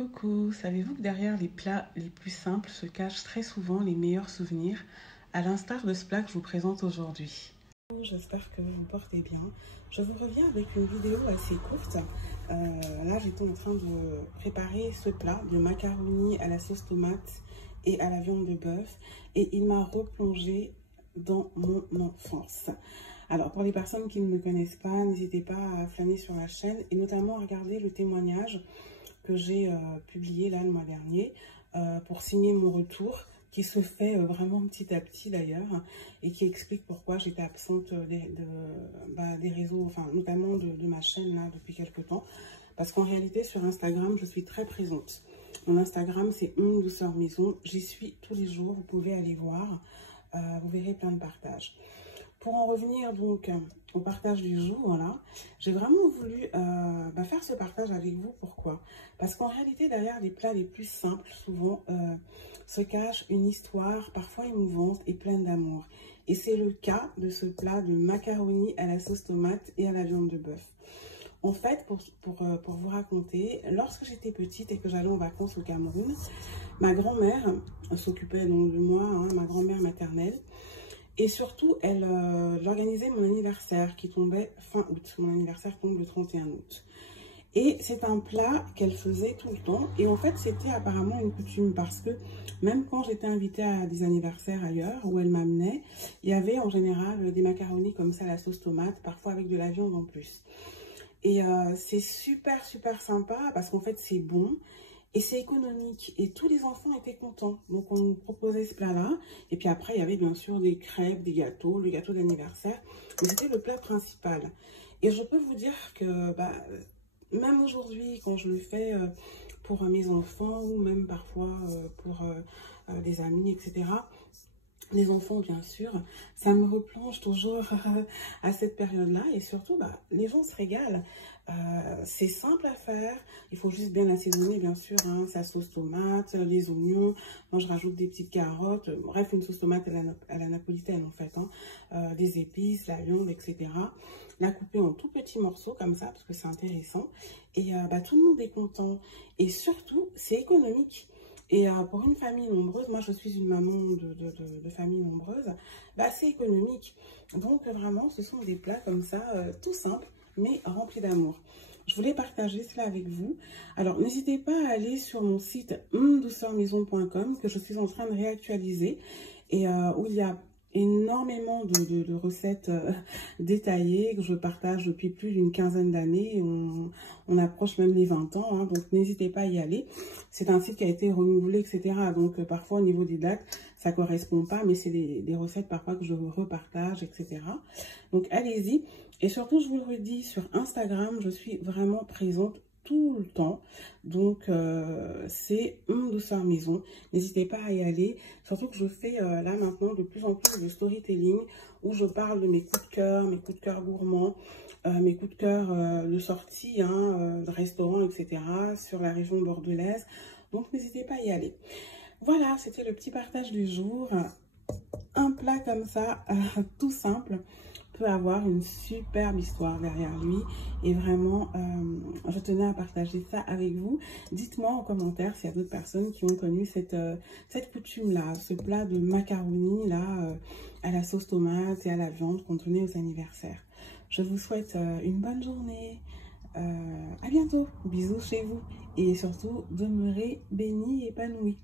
Coucou, savez-vous que derrière les plats les plus simples se cachent très souvent les meilleurs souvenirs, à l'instar de ce plat que je vous présente aujourd'hui. J'espère que vous vous portez bien. Je vous reviens avec une vidéo assez courte. Là, j'étais en train de préparer ce plat de macaroni à la sauce tomate et à la viande de bœuf et il m'a replongé dans mon enfance. Alors, pour les personnes qui ne me connaissent pas, n'hésitez pas à flâner sur la chaîne et notamment à regarder le témoignage que j'ai publié là le mois dernier pour signer mon retour qui se fait vraiment petit à petit d'ailleurs et qui explique pourquoi j'étais absente des réseaux, enfin notamment de ma chaîne là depuis quelques temps parce qu'en réalité sur Instagram je suis très présente. Mon Instagram c'est Une Douceur Maison, j'y suis tous les jours, vous pouvez aller voir, vous verrez plein de partages. Pour en revenir donc au partage du jour, voilà, j'ai vraiment voulu faire ce partage avec vous. Pourquoi? Parce qu'en réalité, derrière les plats les plus simples, souvent, se cache une histoire parfois émouvante et pleine d'amour. Et c'est le cas de ce plat de macaroni à la sauce tomate et à la viande de bœuf. En fait, pour vous raconter, lorsque j'étais petite et que j'allais en vacances au Cameroun, ma grand-mère s'occupait donc de moi, hein, ma grand-mère maternelle. Et surtout, elle organisait mon anniversaire qui tombait fin août. Mon anniversaire tombe le 31 août. Et c'est un plat qu'elle faisait tout le temps. Et en fait, c'était apparemment une coutume parce que même quand j'étais invitée à des anniversaires ailleurs où elle m'amenait, il y avait en général des macaronis comme ça à la sauce tomate, parfois avec de la viande en plus. Et c'est super sympa parce qu'en fait, c'est bon. Et c'est économique. Et tous les enfants étaient contents. Donc, on nous proposait ce plat-là. Et puis après, il y avait bien sûr des crêpes, des gâteaux, le gâteau d'anniversaire. Mais c'était le plat principal. Et je peux vous dire que même aujourd'hui, quand je le fais pour mes enfants ou même parfois pour des amis, etc., les enfants, bien sûr, ça me replonge toujours à cette période-là. Et surtout, les gens se régalent. C'est simple à faire. Il faut juste bien assaisonner, bien sûr, hein, sa sauce tomate, les oignons. Moi, je rajoute des petites carottes. Bref, une sauce tomate à la napolitaine, en fait. Hein, des épices, la viande, etc. La couper en tout petits morceaux, comme ça, parce que c'est intéressant. Et tout le monde est content. Et surtout, c'est économique. Et pour une famille nombreuse, moi je suis une maman de famille nombreuse, c'est économique. Donc vraiment, ce sont des plats comme ça, tout simples, mais remplis d'amour. Je voulais partager cela avec vous. Alors n'hésitez pas à aller sur mon site douceurmaison.com que je suis en train de réactualiser et où il y a énormément de recettes détaillées que je partage depuis plus d'une quinzaine d'années. On approche même les 20 ans, hein, donc n'hésitez pas à y aller. C'est un site qui a été renouvelé, etc. Donc parfois au niveau des dates, ça correspond pas, mais c'est des recettes parfois que je repartage, etc. Donc allez-y. Et surtout, je vous le redis, sur Instagram, je suis vraiment présente tout le temps. Donc c'est Une Douceur Maison, n'hésitez pas à y aller, surtout que je fais là maintenant de plus en plus de storytelling où je parle de mes coups de cœur gourmands, mes coups de cœur de sortie, hein, de restaurants, etc. sur la région bordelaise. Donc n'hésitez pas à y aller. Voilà, c'était le petit partage du jour. Un plat comme ça, tout simple, peut avoir une superbe histoire derrière lui. Et vraiment, je tenais à partager ça avec vous. Dites-moi en commentaire s'il y a d'autres personnes qui ont connu cette coutume-là, ce plat de macaroni là, à la sauce tomate et à la viande qu'on donnait aux anniversaires. Je vous souhaite une bonne journée. À bientôt. Bisous chez vous. Et surtout, demeurez bénis et épanouis.